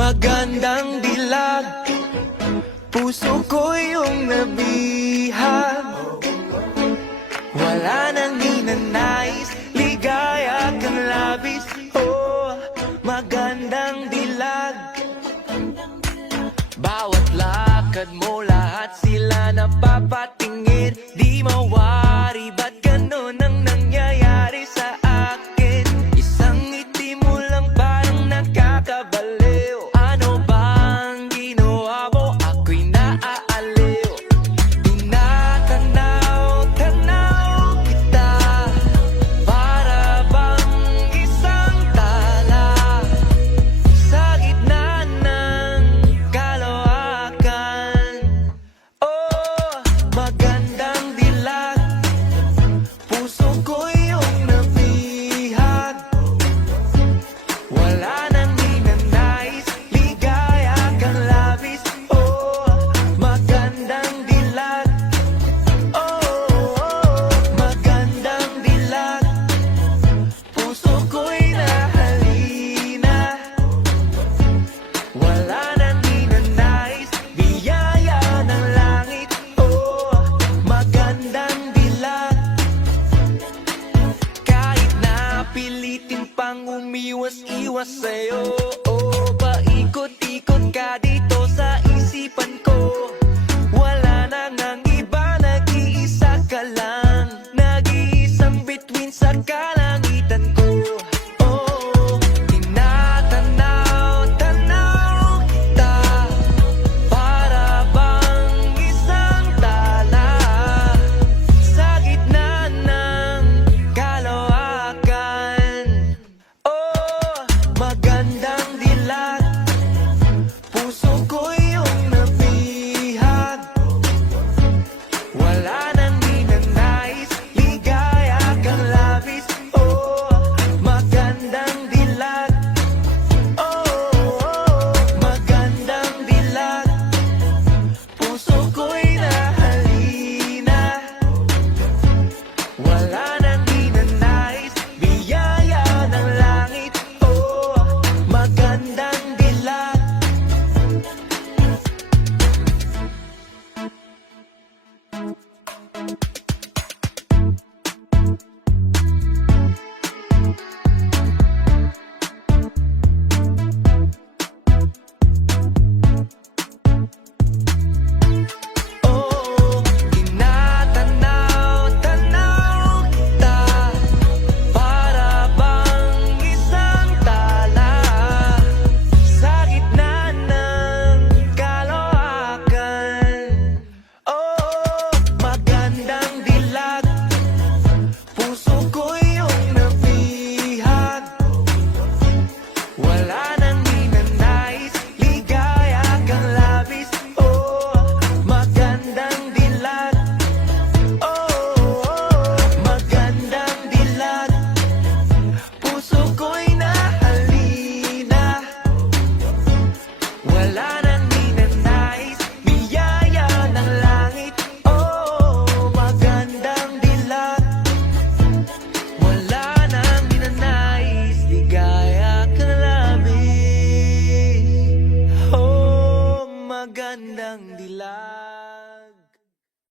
Magandang dilag, puso ko yung nabihag. Wala nang ninanais, ligaya kang labis. Oh, magandang dilag. Bawat lakad mo, lahat sila napapatingin. Di mawari, ba't ganun ang nangyayari sa akin? Isang ngiti mo lang parang nakakabaliw. Ano bang ginawa mo? Ako'y naaaliw. Tinatanaw-tanaw kita, para bang isang tala sa gitna ng kalawakan. Oh, magandang dilag, puso ko yung nabihag. Wala nang ninanais, ligaya kang labis. Oh, magandang dilag. Oh, magandang dilag, puso ko'y nahalina. Wala nang ninanais, biyaya ng langit. Oh, magandang dilag. Kahit na pilitin pang umiwas-iwas sa'yo, oh, paikot-ikot ka dito sa isipan ko.